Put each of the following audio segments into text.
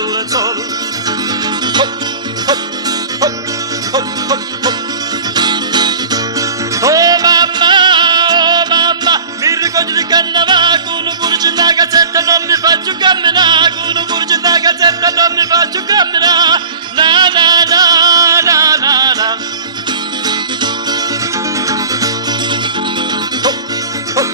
luna il sole. Hop, hop, hop, hop, hop, hop. Oh mamma, mi ricordo di carnavale, con un burgio in una cassetta non mi faccio camminare, con un burgio in una cassetta non mi faccio camminare, na na na na na na. Hop, hop,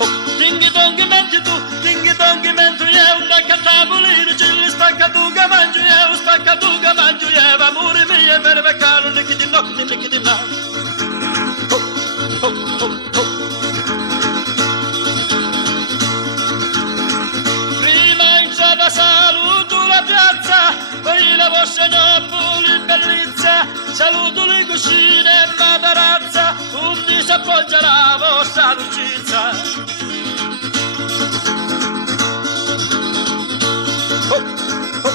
hop. Tinghi tongi menti tu, tinghi tongi menti io, una cattabolina, ci li spacca tu che mangio io, spacca tu che mangio io, amore mio, e per beccare, nicchiti nocchi, nicchiti na. Hop, hop, hop, hop. Saluto la piazza, poi la vostra Napoli bellezza, saluto le cucine e matarazza, tutti si appoggia la vostra lucizza. Oh, oh.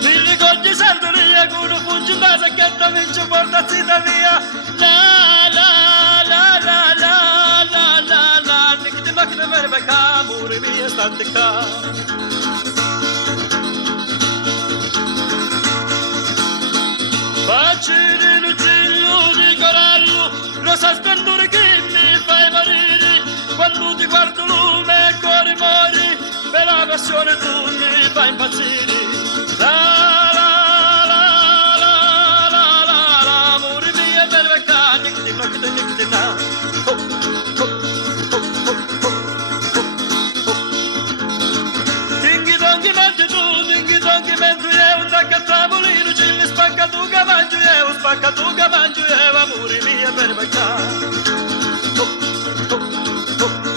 Mi ricordi sempre lì, con un fungio in base che da me ci porta zita via, la la la la la la la la, nicchiti nocchi ne vere becca, amore mio state qua. Facile l'uccello di corallo, rosa splendore che mi fai morire, quando ti guardo lume e cuore mori, per la passione tu mi fai impazzire. La la la la la la la, amore mio per beccare, nicchiti nocchi nicchiti na. Oh, oh, oh, oh, oh, oh, oh. Tinghi tonchi menti tu, tinghi tonchi menti io, un tacca a tavolino, ci li spacca tu che mangio io, spacca tu che mangio io, amore mio per beccare. Oh, oh, oh, oh.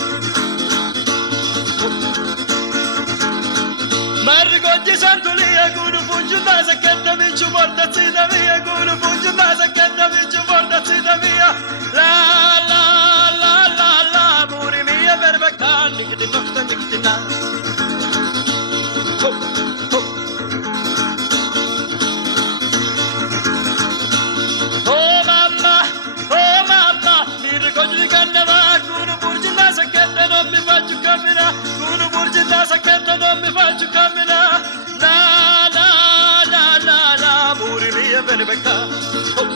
Ma ricordi sempre lì, con un fungio in base che da me ci porta zita via, con un fungio in base che da me ci porta zita via, la la la la la, amore mio per beccare, nicchiti nocchi nicchiti na. Oh, oh. Oh mamma, mi ricordo di carnevale, con un burgio in una sacchetta non mi faccio camminare, con un burgio in una sacchetta non mi faccio camminare, la la la la la, amore mio per beccare. Oh, oh,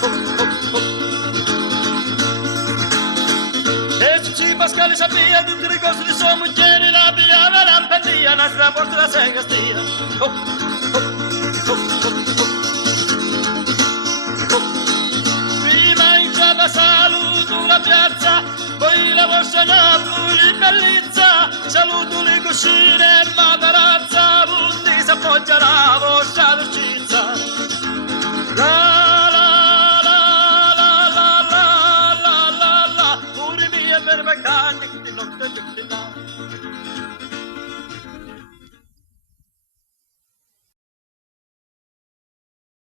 oh, oh, oh. E Cici Pasquale sapeva tutte le cose di sua moglie, la pigliava la lampadina, nostra porta la segrestia. Oh, oh, oh, oh, oh. Saluto la piazza, poi la vostra Napoli bellezza, saluto le cucine e matarazza, tutti si appoggia la vostra dolcezza. La la la la la la la la la, pure mia per beccare, nicchiti nocchi